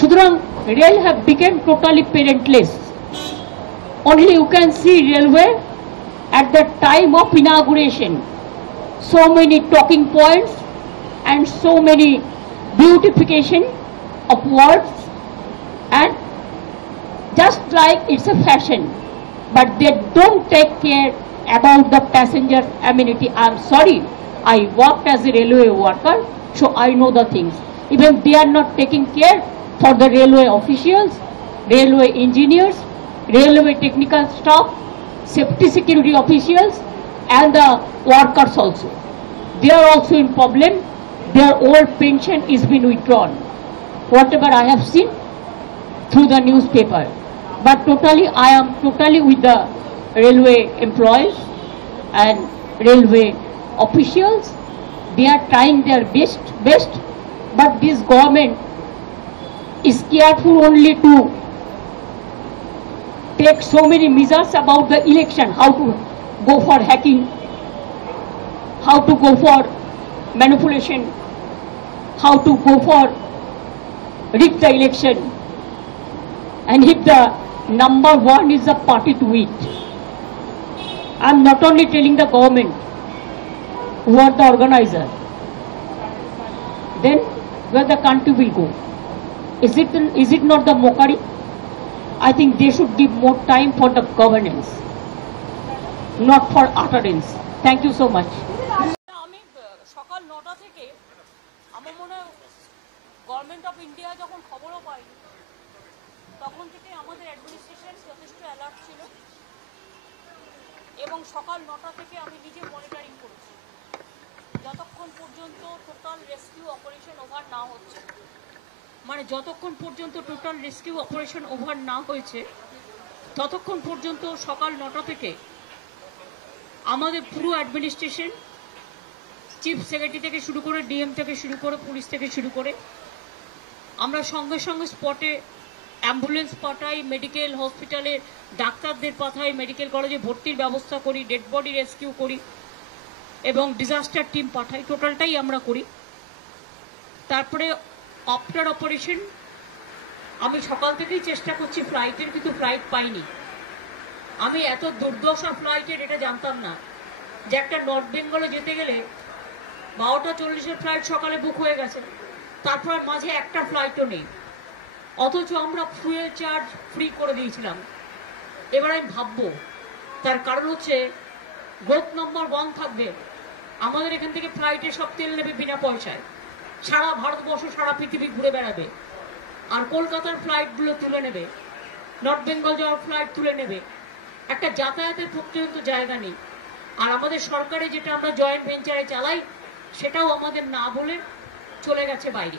সুতরাং rail have become totally parentless. Only you can see railway at the time of inauguration. So many talking points and so many beautification of words, and just like it's a fashion, but they don't take care about the passenger amenity. I'm sorry, I worked as a railway worker, so I know the things. Even they are not taking care for the railway officials, railway engineers, railway technical staff, safety security officials, and the workers also. They are also in problem. Their old pension is been withdrawn. Whatever I have seen through the newspaper. But totally, I am totally with the railway employees and railway officials. They are trying their best, but this government is careful only to take so many measures about the election, how to go for hacking, how to go for manipulation, how to go for rig the election, and if the number one is the party to it. I'm not only telling the government who are the organizer, then where the country will go. Is it not the mockery? I think they should give more time for the governance, not for utterance. Thank you so much. আমি সকাল 9টা থেকে আমার মনে হয় government of India যখন খবরও পাই তখন থেকে আমাদের অ্যাডমিনিস্ট্রেশন যথেষ্ট অ্যালার্ট ছিল এবং সকাল 9টা থেকে আমি নিজে মনিটরিং করেছি যতক্ষণ পর্যন্ত টোটাল রেস্কিউ অপারেশন ওভার না হচ্ছে, মানে যতক্ষণ পর্যন্ত টোটাল রেস্কিউ অপারেশন ওভার না হয়েছে ততক্ষণ পর্যন্ত সকাল 9টা থেকে আমাদের পুরো অ্যাডমিনিস্ট্রেশন, চিফ সেক্রেটারি থেকে শুরু করে ডিএম থেকে শুরু করে পুলিশ থেকে শুরু করে আমরা সঙ্গে সঙ্গে স্পটে অ্যাম্বুলেন্স পাঠাই, মেডিকেল হসপিটালে ডাক্তারদের পাঠাই, মেডিকেল কলেজে ভর্তির ব্যবস্থা করি, ডেড বডি রেস্কিউ করি এবং ডিজাস্টার টিম পাঠাই, টোটালটাই আমরা করি। তারপরে আফটার অপারেশন আমি সকাল থেকেই চেষ্টা করছি ফ্লাইটের, কিন্তু ফ্লাইট পাইনি। আমি এত দুর্দশা ফ্লাইটের এটা জানতাম না যে একটা নর্থ বেঙ্গলে যেতে গেলে 12টা 40-এর ফ্লাইট সকালে বুক হয়ে গেছে, তারপর মাঝে একটা ফ্লাইটও নেই, অথচ আমরা ফুয়েল চার্জ ফ্রি করে দিয়েছিলাম। এবার আমি ভাববো তার কারণ হচ্ছে গ্রোথ নম্বর 1 থাকবে, আমাদের এখান থেকে ফ্লাইটে সব তেল নেবে বিনা পয়সায়, সারা ভারতবর্ষ সারা পৃথিবী ঘুরে বেড়াবে, আর কলকাতার ফ্লাইটগুলো তুলে নেবে, নর্থ বেঙ্গল যাওয়ার ফ্লাইট তুলে নেবে, একটা যাতায়াতের পর্যন্ত জায়গা নেই। আর আমাদের সরকারে যেটা আমরা জয়েন্ট ভেঞ্চারে চালাই সেটাও আমাদের না বলে চলে গেছে বাইরে।